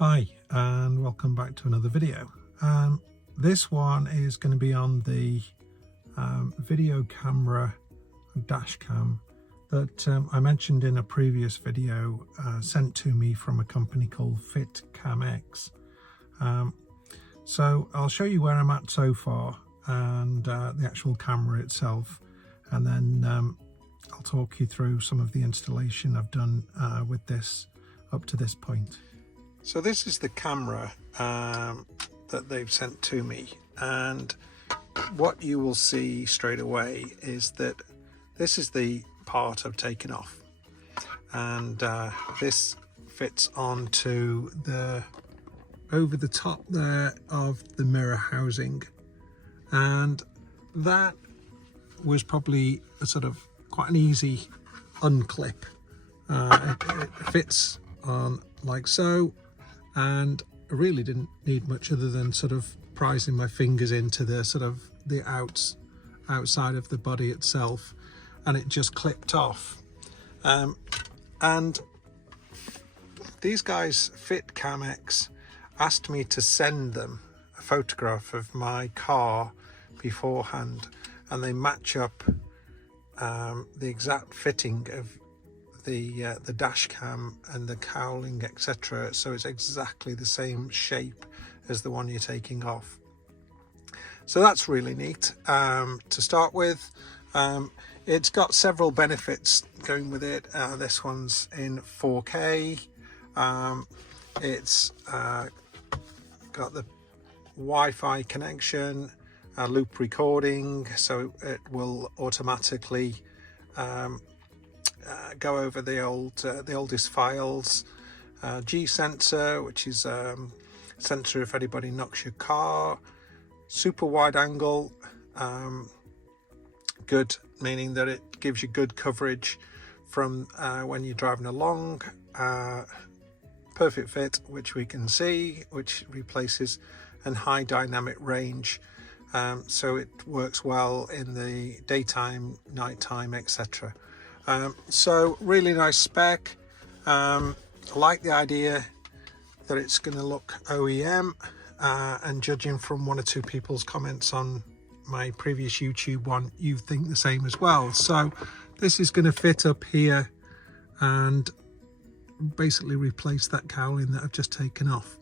Hi and welcome back to another video. This one is going to be on the video camera dash cam that I mentioned in a previous video sent to me from a company called FITCAMX. So I'll show you where I'm at so far and the actual camera itself, and then I'll talk you through some of the installation I've done with this up to this point. So this is the camera that they've sent to me, and what you will see straight away is that this is the part I've taken off, and this fits onto the over the top there of the mirror housing, and that was probably a sort of quite an easy unclip. It fits on like so, and I really didn't need much other than sort of prising my fingers into the sort of the outside of the body itself, and it just clipped off. And these guys, FITCAMX, asked me to send them a photograph of my car beforehand, and they match up the exact fitting of the dash cam and the cowling, etc. So it's exactly the same shape as the one you're taking off. So that's really neat to start with. It's got several benefits going with it. This one's in 4K. It's got the Wi-Fi connection, loop recording, so it will automatically go over the oldest files. G sensor, which is sensor if anybody knocks your car. Super wide angle, good, meaning that it gives you good coverage from when you're driving along. Perfect fit, which we can see, which replaces, and high dynamic range, so it works well in the daytime, nighttime, etc. So really nice spec. I like the idea that it's going to look OEM, and judging from one or two people's comments on my previous YouTube one, you think the same as well. So this is going to fit up here and basically replace that cowling that I've just taken off.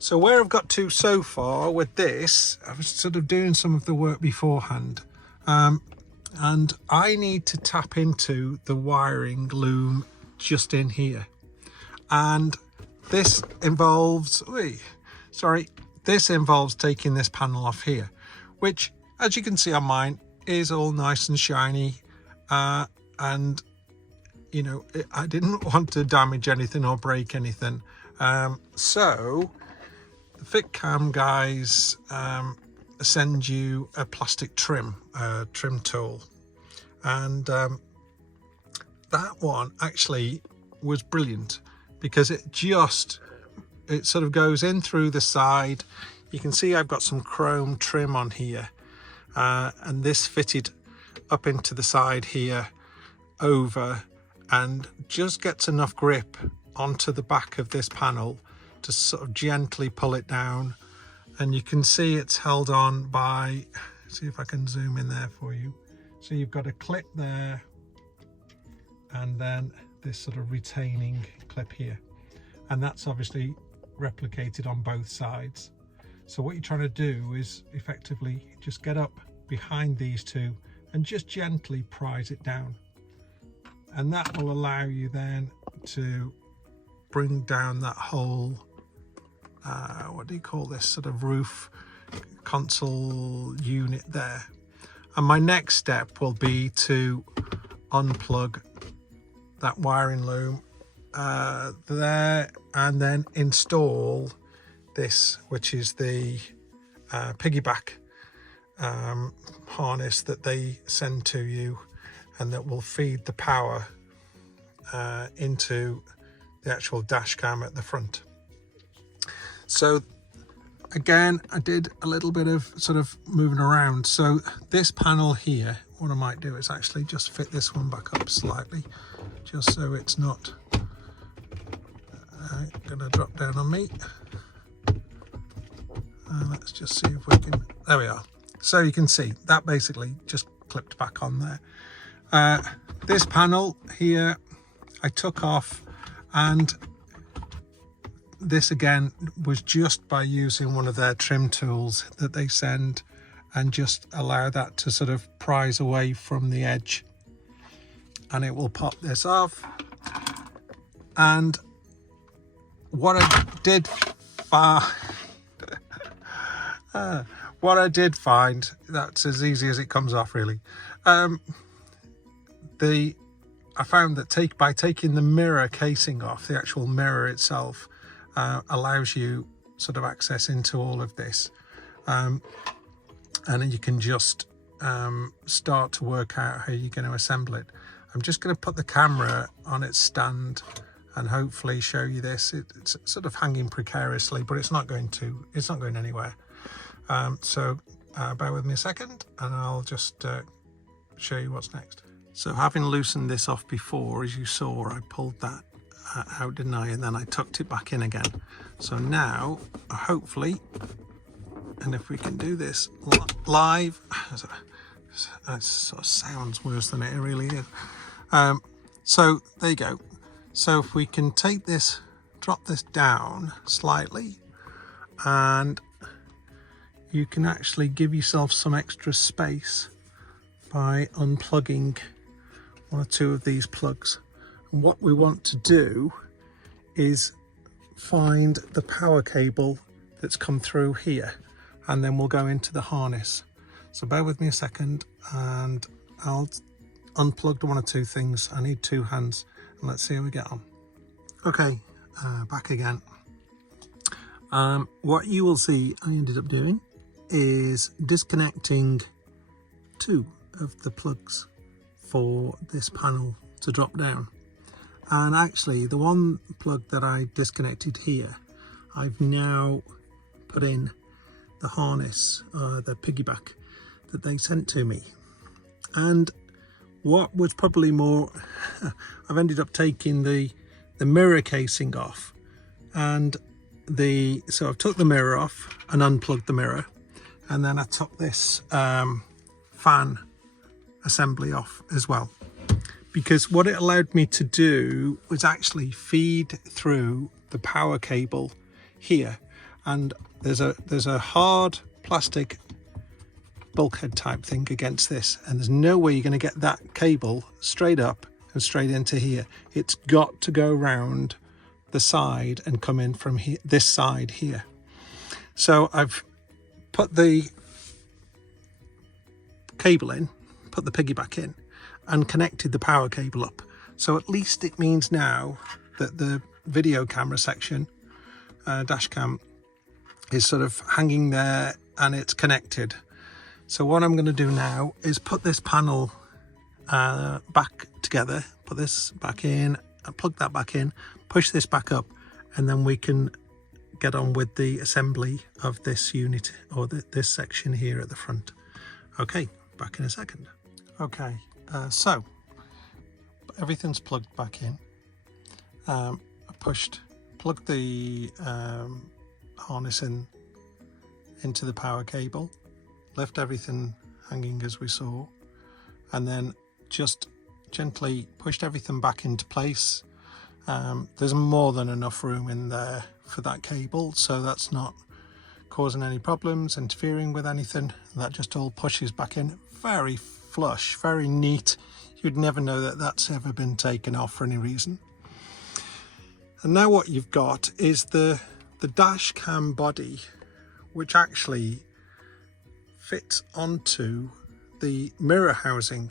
So where I've got to so far with this, I was sort of doing some of the work beforehand, and I need to tap into the wiring loom just in here, and this involves this involves taking this panel off here, which, as you can see on mine, is all nice and shiny, and you know, I didn't want to damage anything or break anything. So the FITCAM guys send you a plastic trim tool, and that one actually was brilliant because it sort of goes in through the side. You can see I've got some chrome trim on here, and this fitted up into the side here over, and just gets enough grip onto the back of this panel to sort of gently pull it down. And you can see it's held on by, see if I can zoom in there for you. So you've got a clip there, and then this sort of retaining clip here, and that's obviously replicated on both sides. So what you're trying to do is effectively just get up behind these two and just gently prise it down, and that will allow you then to bring down that whole what do you call this, sort of roof console unit there. And my next step will be to unplug that wiring loom there, and then install this, which is the piggyback harness that they send to you, and that will feed the power into the actual dash cam at the front. So again, I did a little bit of sort of moving around. So this panel here, what I might do is actually just fit this one back up slightly, just so it's not gonna drop down on me. Let's just see if we can, there we are. So you can see that basically just clipped back on there. This panel here I took off, and this again was just by using one of their trim tools that they send, and just allow that to sort of prise away from the edge, and it will pop this off. And what I did find, that's as easy as it comes off really. I found that by taking the mirror casing off, the actual mirror itself allows you sort of access into all of this, and then you can just start to work out how you're going to assemble it. I'm just going to put the camera on its stand and hopefully show you this. It's sort of hanging precariously, but it's not going anywhere. So bear with me a second and I'll just show you what's next. So having loosened this off before, as you saw, I pulled that out, didn't I? And then I tucked it back in again. So now, hopefully, and if we can do this live, it sort of sounds worse than it really is. So there you go. So if we can take this, drop this down slightly, and you can actually give yourself some extra space by unplugging one or two of these plugs. And what we want to do is find the power cable that's come through here, and then we'll go into the harness. So bear with me a second and I'll unplug one or two things. I need two hands, and let's see how we get on. Okay, back again. What you will see I ended up doing is disconnecting two of the plugs for this panel to drop down. And actually the one plug that I disconnected here, I've now put in the harness, the piggyback that they sent to me. And what was probably more, I've ended up taking the mirror casing off, and so I've took the mirror off and unplugged the mirror, and then I took this fan assembly off as well, because what it allowed me to do was actually feed through the power cable here, and there's a hard plastic bulkhead type thing against this, and there's no way you're going to get that cable straight up and straight into here. It's got to go round the side and come in from here, this side here. So I've put the cable in, put the piggyback in, and connected the power cable up. So at least it means now that the video camera section, dash cam, is sort of hanging there and it's connected. So what I'm going to do now is put this panel back together, put this back in, plug that back in, push this back up, and then we can get on with the assembly of this unit, or this section here at the front. Okay, back in a second. Okay, so everything's plugged back in. I plugged the harness into the power cable, left everything hanging as we saw, and then just gently pushed everything back into place. There's more than enough room in there for that cable, so that's not causing any problems, interfering with anything. That just all pushes back in, very flush, very neat. You'd never know that that's ever been taken off for any reason. And now what you've got is the dash cam body, which actually fits onto the mirror housing.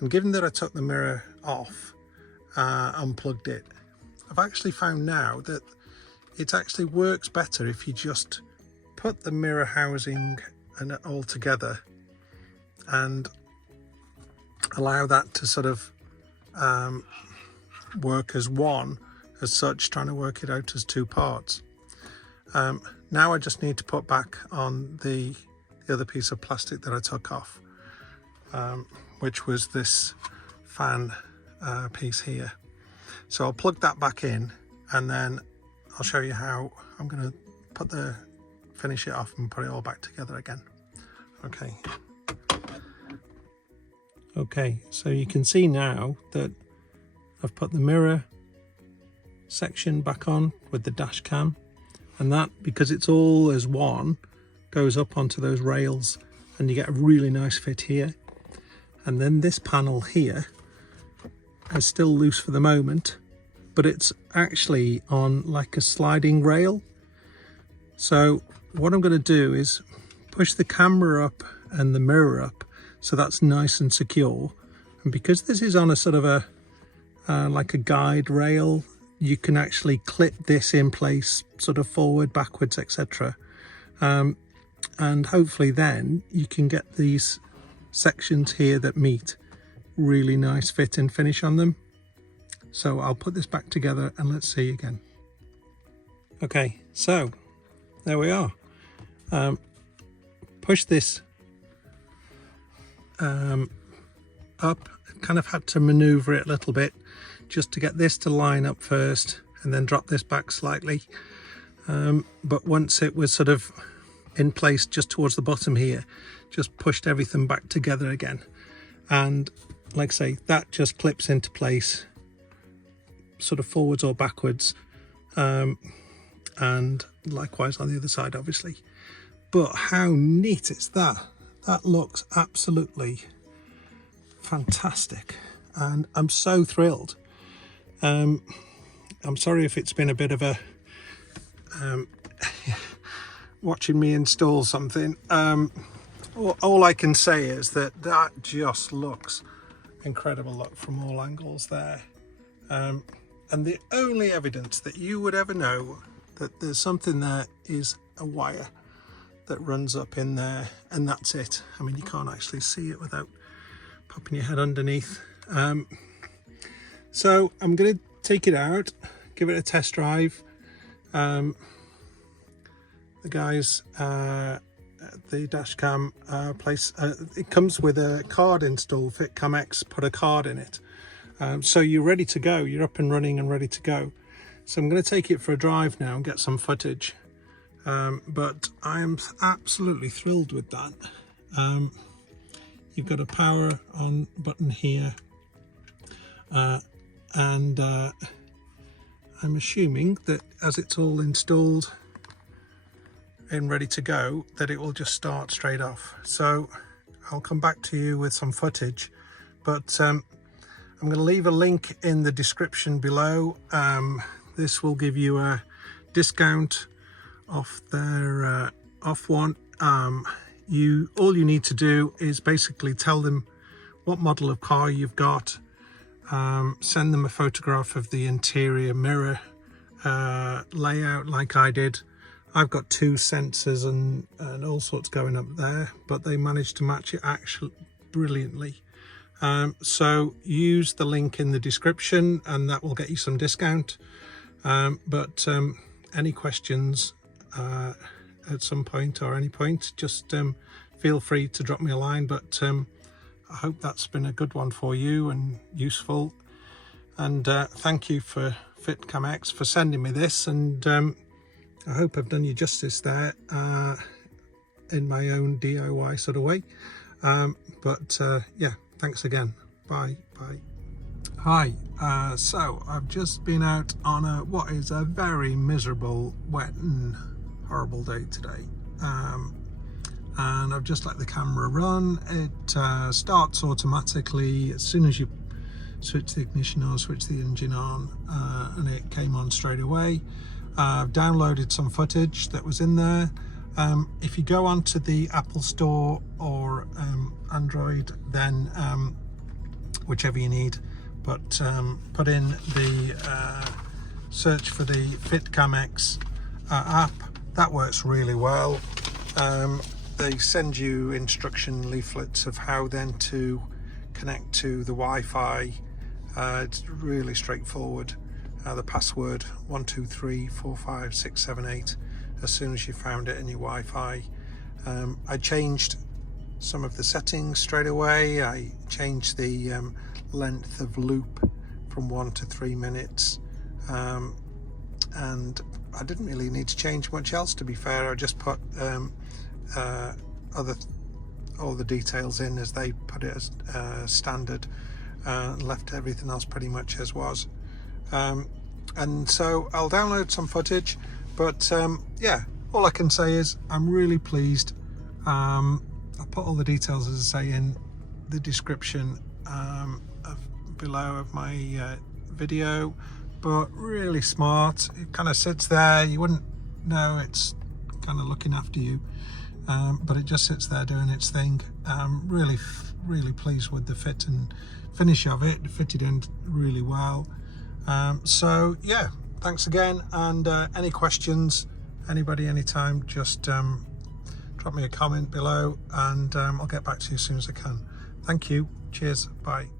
And given that I took the mirror off, unplugged it, I've actually found now that it actually works better if you just put the mirror housing and it all together and allow that to sort of work as one, as such, trying to work it out as two parts. Now I just need to put back on the other piece of plastic that I took off, which was this fan piece here. So I'll plug that back in, and then I'll show you how I'm going to finish it off and put it all back together again. Okay, so you can see now that I've put the mirror section back on with the dash cam, and that, because it's all as one, goes up onto those rails and you get a really nice fit here. And then this panel here is still loose for the moment, but it's actually on like a sliding rail. So what I'm going to do is push the camera up and the mirror up so that's nice and secure. And because this is on a sort of a like a guide rail, you can actually clip this in place, sort of forward, backwards, etc. And hopefully then you can get these sections here that meet really nice fit and finish on them. So I'll put this back together and let's see again. Okay, so there we are. Push this up, kind of had to maneuver it a little bit just to get this to line up first and then drop this back slightly. But once it was sort of in place just towards the bottom here, just pushed everything back together again. And like I say, that just clips into place sort of forwards or backwards. And likewise on the other side, obviously. But how neat is that? That looks absolutely fantastic. And I'm so thrilled. I'm sorry if it's been a bit of a watching me install something. All I can say is that just looks incredible. Look, from all angles there. And the only evidence that you would ever know that there's something there is a wire that runs up in there, and that's it. I mean, you can't actually see it without popping your head underneath. So I'm going to take it out, give it a test drive. The guys at the dash cam place, it comes with a card installed. FITCAMX put a card in it, so you're ready to go. You're up and running and ready to go. So I'm going to take it for a drive now and get some footage. But I'm absolutely thrilled with that. You've got a power on button here, and I'm assuming that as it's all installed and ready to go, that it will just start straight off. So I'll come back to you with some footage, but I'm going to leave a link in the description below. This will give you a discount off their off one. All you need to do is basically tell them what model of car you've got, send them a photograph of the interior mirror layout like I did. I've got 2 sensors and all sorts going up there, but they managed to match it actually brilliantly. So use the link in the description and that will get you some discount. But any questions at some point or any point, just feel free to drop me a line. But I hope that's been a good one for you and useful. And thank you for FITCAMX for sending me this, and I hope I've done you justice there in my own DIY sort of way. But yeah, thanks again. Bye. Hi, so I've just been out on what is a very miserable, wet and horrible day today, and I've just let the camera run. It starts automatically as soon as you switch the ignition on, switch the engine on, and it came on straight away. I've downloaded some footage that was in there. If you go onto the Apple Store or Android, then whichever you need, but put in the search for the FITCAMX app. That works really well. They send you instruction leaflets of how then to connect to the Wi-Fi. It's really straightforward. The password 123456778 as soon as you found it in your Wi-Fi. I changed some of the settings straight away. I changed the length of loop from 1 to 3 minutes, and and I didn't really need to change much else, to be fair. I just put all the details in as they put it as standard, left everything else pretty much as was. And so I'll download some footage, but yeah, all I can say is I'm really pleased. I'll put all the details, as I say, in the description below of my video, but really smart. It kind of sits there, you wouldn't know it's kind of looking after you, but it just sits there doing its thing. Really pleased with the fit and finish of it. It fitted in really well. So yeah, thanks again, and any questions, anybody, anytime, just drop me a comment below, and I'll get back to you as soon as I can. Thank you, cheers, bye.